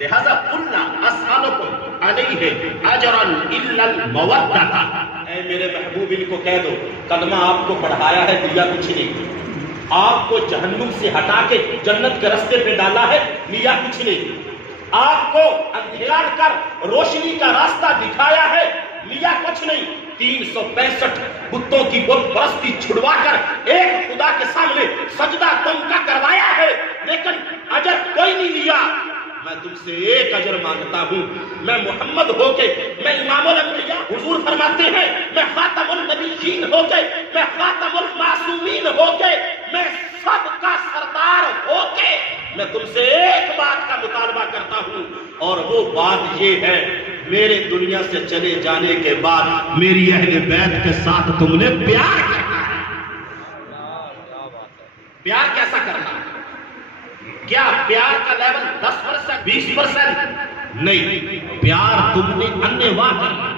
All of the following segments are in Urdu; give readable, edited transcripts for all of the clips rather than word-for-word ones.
لہذا قلنا اسألکم علیہ اجرا الا المودۃ، اے میرے محبوب ان کو کہہ دو کلمہ آپ کو پڑھایا ہے لیا کچھ نہیں، آپ کو جہنم سے ہٹا کے جنت کے راستے پہ ڈالا ہے لیا کچھ نہیں، آپ کو اندھیرا کر روشنی کا راستہ دکھایا ہے لیا کچھ نہیں، 365 بتوں کی بت پرستی چھڑوا کر ایک خدا کے سامنے سجدہ تم کا کروایا ہے، لیکن اجر کوئی نہیں لیا۔ میں تم سے ایک اجر مانگتا ہوں، میں محمد ہو کے، میں امام الانبیاء، حضور فرماتے ہیں میں خاتم النبیین ہو کے، میں خاتم المعصومین ہو کے، میں سب کا سردار ہو کے میں تم سے ایک بات کا مطالبہ کرتا ہوں، اور وہ بات یہ ہے میرے دنیا سے چلے جانے کے بعد میری اہل بیت کے ساتھ تم نے پیار کرنا ہے۔ پیار کیسا کرنا ہے؟ کیا پیار کا لیول 10%، 20%؟ نہیں، پیار تم نے انواع کرنا۔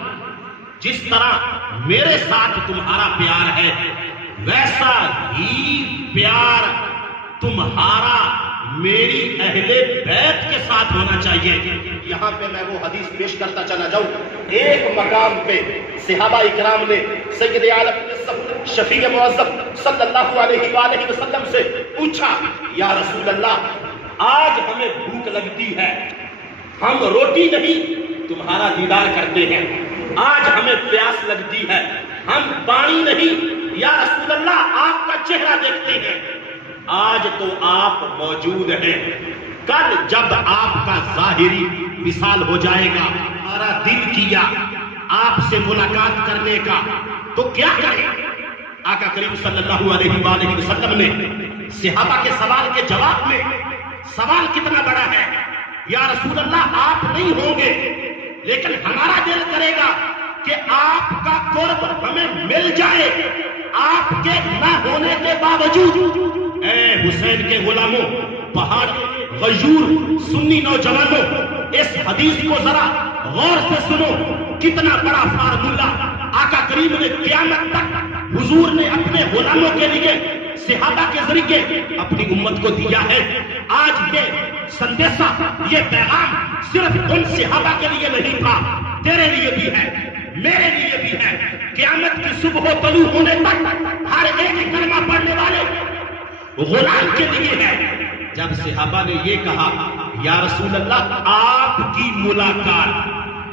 جس طرح میرے ساتھ تمہارا پیار ہے ویسا ہی پیار تمہارا میری اہل بیت کے ساتھ ہونا چاہیے۔ یہاں پہ میں وہ حدیث پیش کرتا چلا جاؤں، ایک مقام پہ صحابہ اکرام نے سید عالم شفیع معظم صلی اللہ علیہ وآلہ وسلم سے پوچھا یا رسول اللہ آج ہمیں بھوک لگتی ہے، ہم روٹی نہیں تمہارا دیدار کرتے ہیں، آج ہمیں پیاس لگتی ہے، ہم پانی نہیں یا رسول اللہ آپ کا چہرہ دیکھتے ہیں۔ آج تو آپ موجود ہیں، کل جب آپ کا ظاہری وصال ہو جائے گا، ہمارا دل کیا آپ سے ملاقات کرنے کا، تو کیا کریں؟ آقا کریم صلی اللہ علیہ وآلہ وسلم نے صحابہ کے سوال کے جواب میں، سوال کتنا بڑا ہے، یا رسول اللہ آپ نہیں ہوں گے لیکن ہمارا دل کرے گا کہ آپ کا قرب ہمیں مل جائے آپ کے نہ ہونے کے باوجود۔ اے حسین کے غلاموں، پہاڑ غیور سنی نوجوانوں، اس حدیث کو ذرا غور سے سنو، کتنا بڑا فارمولہ آقا کریم نے قیامت تک حضور نے اپنے غلاموں کے لیے صحابہ کے ذریعے اپنی امت کو دیا ہے۔ آج یہ سندیسہ، یہ پیغام صرف ان صحابہ کے لیے نہیں تھا، تیرے لیے بھی ہے، میرے لیے بھی ہے۔ قیامت کی صبح طلوع ہونے تک ہر ایک کلمہ پڑھنے والے غلام کے لیے ہے۔ جب صحابہ نے یہ کہا یا رسول اللہ آپ کی ملاقات،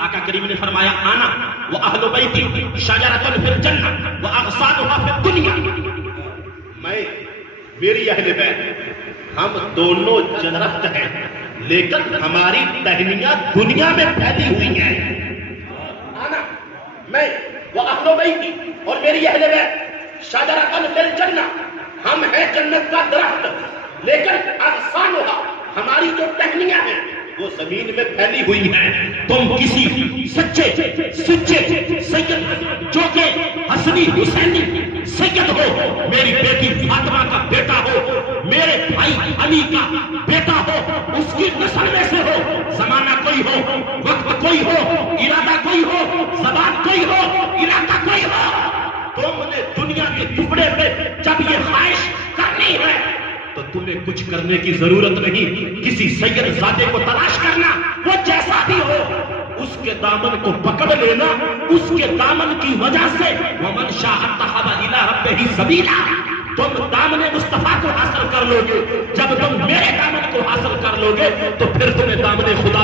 آقا کریم نے فرمایا آنا وَأَهْلُ بَيْتِي شَجَرَةٌ فِي الْجَنَّةِ وَأَغْصَانُهَا فِي الدُّنْيَا، میں میری اہل بیت ہم دونوں درخت ہیں لیکن ہماری ٹہنیاں دنیا میں پھیلی ہوئی ہیں۔ آنا میں وَأَهْلُ بَيْتِي اور میری اہل بیت شَجَرَةٌ فِي الْجَنَّةِ، ہم ہیں جنت کا درخت لیکن اغصانها ہماری جو ٹہنیاں ہیں وہ زمین میں پھیلی ہوئی ہیں۔ تم کسی سچے سید جو کہ حسنی حسینی سید ہو، میری بیٹی فاطمہ کا بیٹا ہو، میرے بھائی علی کا بیٹا ہو، اس کی نسل میں سے ہو، زمانہ کوئی ہو، وقت کوئی ہو، ارادہ کوئی ہو، زبان کوئی ہو، علاقہ کوئی ہو، تم نے دنیا کے ٹکڑے پہ جب یہ خواہش کرنی ہے تو تمہیں کچھ کرنے کی ضرورت نہیں، کسی سید زادے کو تلاش کرنا، وہ جیسا بھی ہو اس کے دامن کو پکڑ لینا، اس کے دامن کی وجہ سے وَمَنْ شَاءَ اتَّخَذَ إِلَىٰ رَبِّهِ سَبِيلًا، تم دامن مصطفیٰ کو حاصل کر لو گے، جب تم میرے دامن کو حاصل کر لو گے تو پھر تمہیں دامن خدا